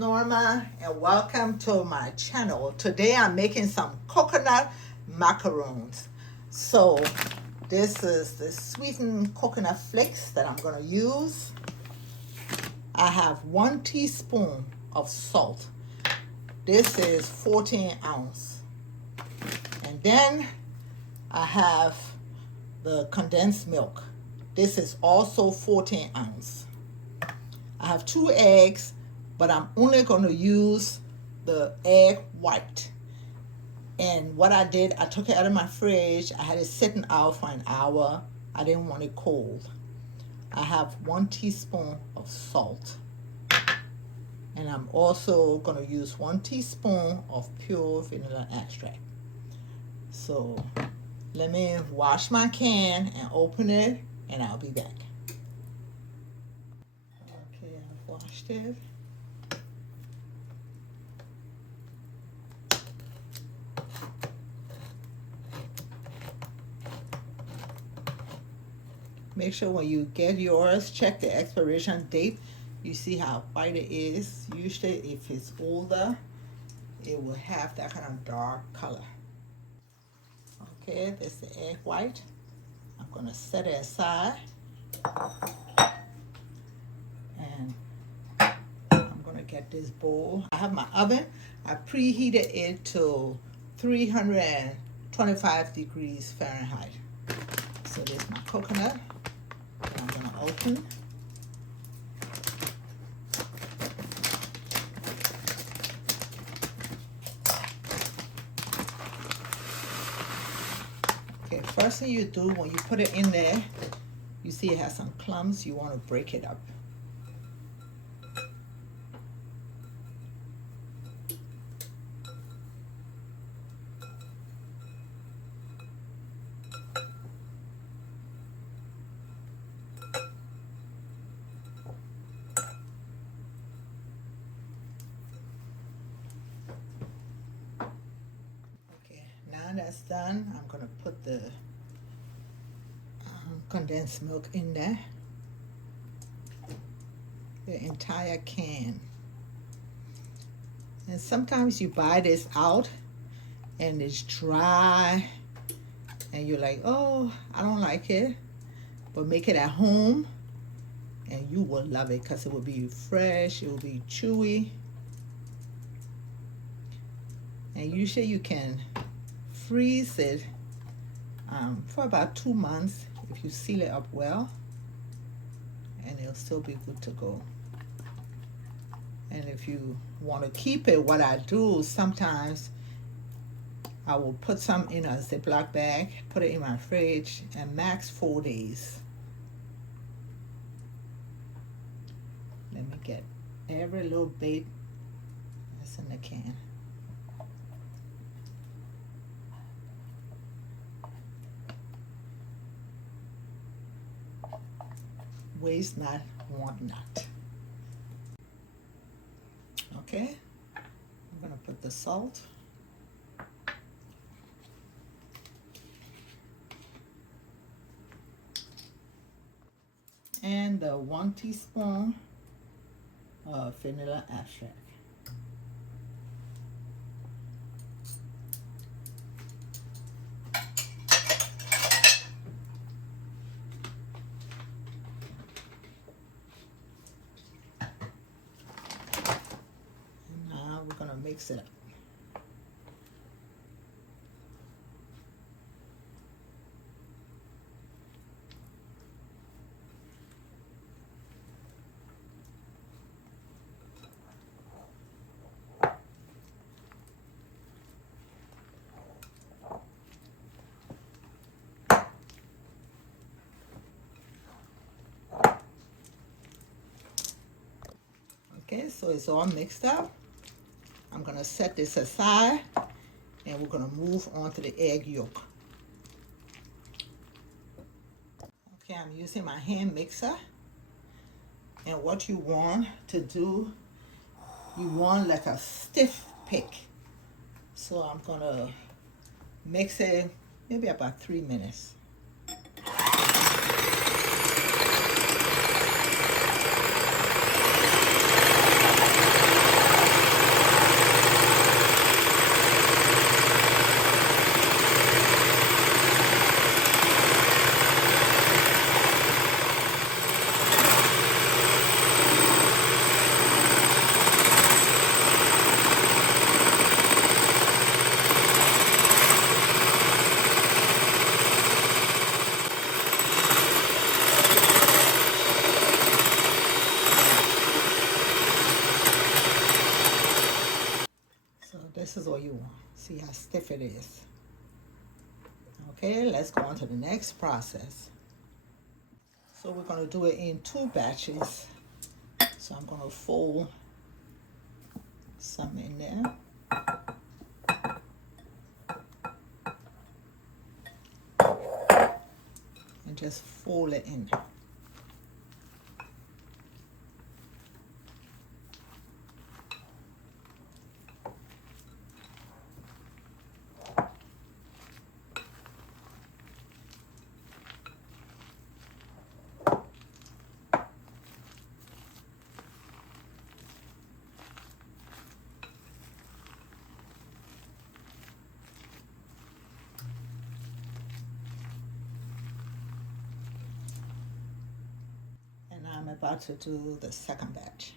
Norma and welcome to my channel. Today I'm making some coconut macaroons. So this is the sweetened coconut flakes that I'm going to use. I have 1 teaspoon of salt. This is 14 ounce. And then I have the condensed milk. This is also 14 ounce. I have 2 eggs, but I'm only going to use the egg white. And what I did, I took it out of my fridge. I had it sitting out for an hour. I didn't want it cold. I have 1 teaspoon of salt. And I'm also going to use 1 teaspoon of pure vanilla extract. So let me wash my can and open it, and I'll be back. Okay, I've washed it. Make sure when you get yours, check the expiration date. You see how white it is. Usually if it's older, it will have that kind of dark color. Okay, this is the egg white. I'm going to set it aside. And I'm going to get this bowl. I have my oven. I preheated it to 325 degrees Fahrenheit. So there's my coconut. I'm going to open. Okay, first thing you do when you put it in there, you see it has some clumps. You want to break it up. Now that's done, I'm going to put the condensed milk in there, the entire can. And sometimes you buy this out and it's dry and you're like, oh, I don't like it. But make it at home and you will love it because it will be fresh, it will be chewy. And usually you can freeze it for about 2 months if you seal it up well, and it'll still be good to go. And if you want to keep it, what I do sometimes, I will put some in a Ziploc bag, put it in my fridge, and max 4 days. Let me get every little bit that's in the can. Waste not, want not. Okay, I'm gonna put the salt. And the 1 teaspoon of vanilla extract. Mix it up. Okay, so it's all mixed up. I'm going to set this aside and we're going to move on to the egg yolk. Okay, I'm using my hand mixer. And what you want to do, you want like a stiff pick. So I'm going to mix it maybe about 3 minutes. This is what you want. See how stiff it is. Okay, let's go on to the next process. So we're going to do it in 2 batches. So I'm going to fold some in there. And just fold it in. I'm about to do the second batch.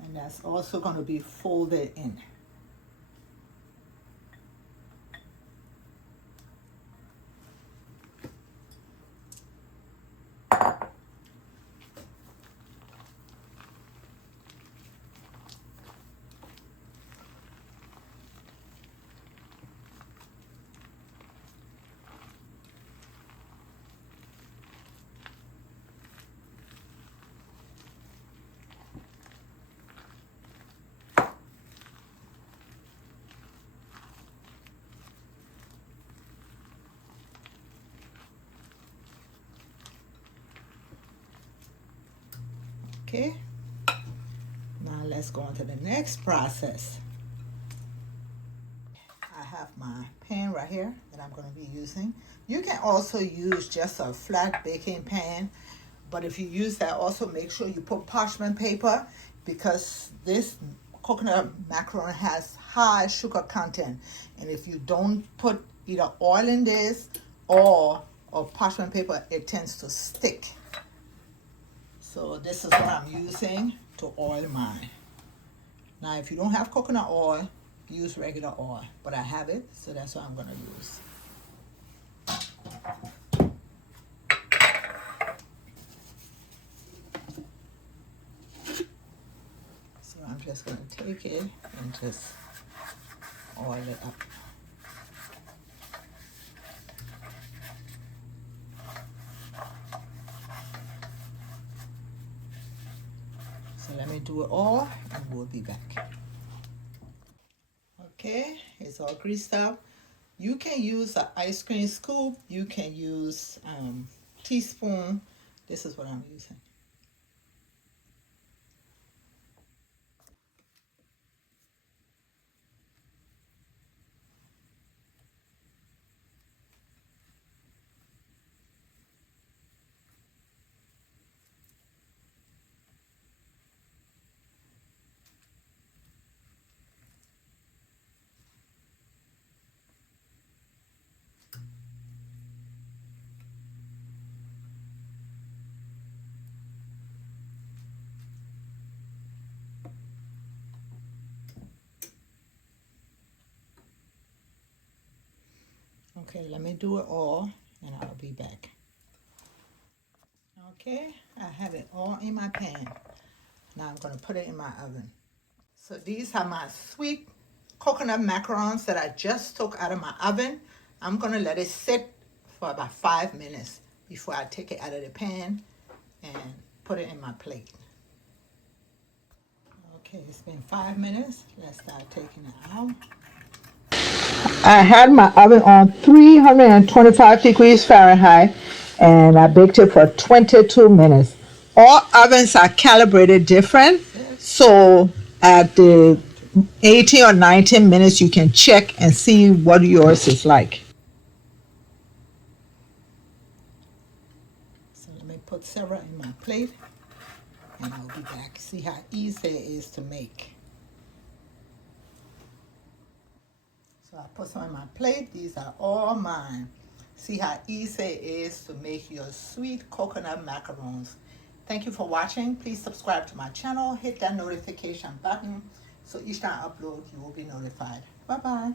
And that's also going to be folded in. Okay, now let's go on to the next process. I have my pan right here that I'm going to be using. You can also use just a flat baking pan, but if you use that, also make sure you put parchment paper, because this coconut macaron has high sugar content, and if you don't put either oil in this or parchment paper, it tends to stick. So this is what I'm using to oil mine. Now if you don't have coconut oil, use regular oil, but I have it, so that's what I'm going to use. So I'm just going to take it and just oil it up. So let me do it all and we'll be back. Okay, it's all greased up. You can use an ice cream scoop. You can use teaspoon. This is what I'm using. Okay, let me do it all and I'll be back. Okay, I have it all in my pan. Now I'm going to put it in my oven. So these are my sweet coconut macarons that I just took out of my oven. I'm going to let it sit for about 5 minutes before I take it out of the pan and put it in my plate. Okay, it's been 5 minutes. Let's start taking it out. I had my oven on 325 degrees Fahrenheit and I baked it for 22 minutes. All ovens are calibrated different, so at the 18 or 19 minutes you can check and see what yours is like. So let me put several in my plate and I'll be back. See how easy it is to make. So I put some in my plate. These are all mine. See how easy it is to make your sweet coconut macarons. Thank you for watching. Please subscribe to my channel. Hit that notification button so each time I upload, you will be notified. Bye-bye.